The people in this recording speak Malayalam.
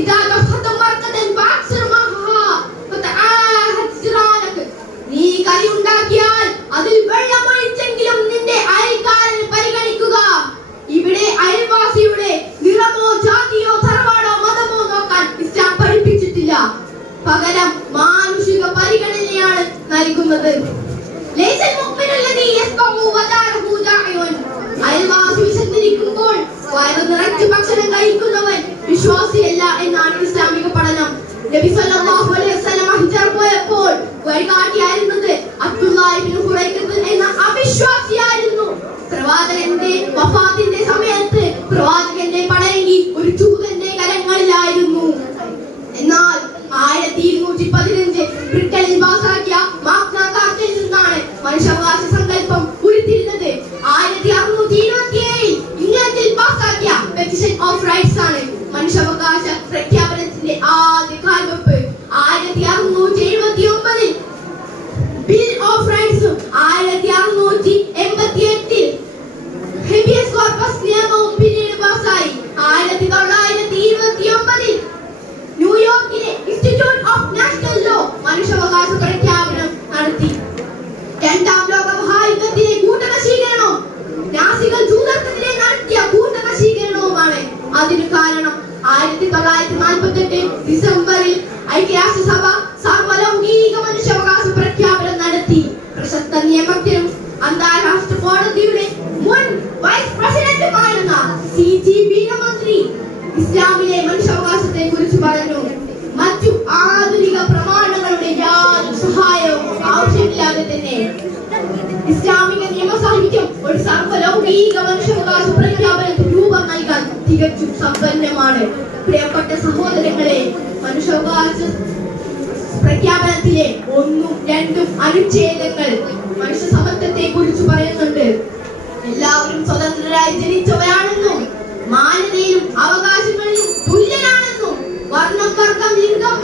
إذا دفعت مرقة فأكثرها فتعاهد سرانك നീ കറി ഉണ്ടാക്കിയാൽ അതിൽ വെള്ളമൊഴിച്ചെങ്കിലും നിന്റെ അയൽക്കാരൻ പരിഗണിക്കുക. ഇവിടെ അയൽവാസിയുടെ നിറമോ ജാതിയോ തറവാടോ മതമോ നോക്കാൻ ഇസ്ലാം പഠിപ്പിച്ചിട്ടില്ല. പകരം മാനുഷിക പരിഗണനയാണ് നൽകുന്നത്. അയൽവാസി വിശന്നിരിക്കുമ്പോൾ വയറ് നിറച്ച് ഭക്ഷണം കഴിക്കുന്ന. നബി സല്ലല്ലാഹു അലൈഹി വസല്ലം ഹിജ്റ പോയപ്പോൾ വഴികാട്ടിയായിരുന്നത് അബ്ദുല്ലാഹി ഇബ്നു ഹുറൈഖത്ത് എന്ന അവിശ്വാസിയായിരുന്നു. പ്രവാചകന്റെ വഫാത്തിന്റെ സമയത്ത് പ്രവാചകന്റെ പടയങ്കി ഒരു ചൂതന്റെ കരങ്ങളിലായിരുന്നു. എന്നാൽ ആയിരത്തി ഇരുന്നൂറ്റി പതിനഞ്ച് ബ്രിട്ടനിൽ പാസാക്കിയ മാഗ്ന കാർട്ടയിൽ നിന്നാണ് മനുഷ്യാവകാശ സങ്കല്പം ഉരുത്തിരുന്നത് ആയിരത്തി അറുന്നൂറ്റി ഇരുപത്തി ഏഴിൽ ഇംഗ്ലണ്ടിൽ പാസാക്കിയ പെറ്റിഷൻ ഓഫ് റൈറ്റ്സ് ആണ് മനുഷ്യാവകാശ പ്രഖ്യാപനത്തിന്റെ ആദ്യ അതിന് കാരണം ആയിരത്തി തൊള്ളായിരത്തി നാൽപ്പത്തി എട്ട് ഡിസംബറിൽ ഐക്യരാഷ്ട്രസഭ സർവലൗകിക മനുഷ്യാവകാശ പ്രഖ്യാപനം നടത്തി. പ്രശസ്ത നിയമത്തിനും അന്താരാഷ്ട്ര കോടതിയുടെ മുൻ വൈസ് പ്രസിഡന്റുമായിരുന്ന സി ജി ബീനമന്ത്രി ഇസ്ലാമിലെ മനുഷ്യാവകാശത്തെ കുറിച്ച് പറഞ്ഞു. മറ്റു ആധുനിക പ്രമാണങ്ങളുടെ യാതൊരു സഹായവും ആവശ്യമില്ലാതെ തന്നെ ഇസ്ലാമിക നിയമസാഹിത്യം ഒരു സർവലൗകിക മനുഷ്യാവകാശ തികച്ചും സമ്പന്നമാണ്. പ്രിയപ്പെട്ട സഹോദരങ്ങളെ മനുഷ്യാവകാശ പ്രഖ്യാപനത്തിലെ ഒന്നും രണ്ടും അനുച്ഛേദങ്ങൾ മനുഷ്യ സമത്വത്തെ കുറിച്ച് പറയുന്നുണ്ട്. എല്ലാവരും സ്വതന്ത്രരായി ജനിച്ചവരാണെന്നും മാന്യതയിലും അവകാശങ്ങളിലും തുല്യരാണെന്നും വർണം വർഗം ലിംഗം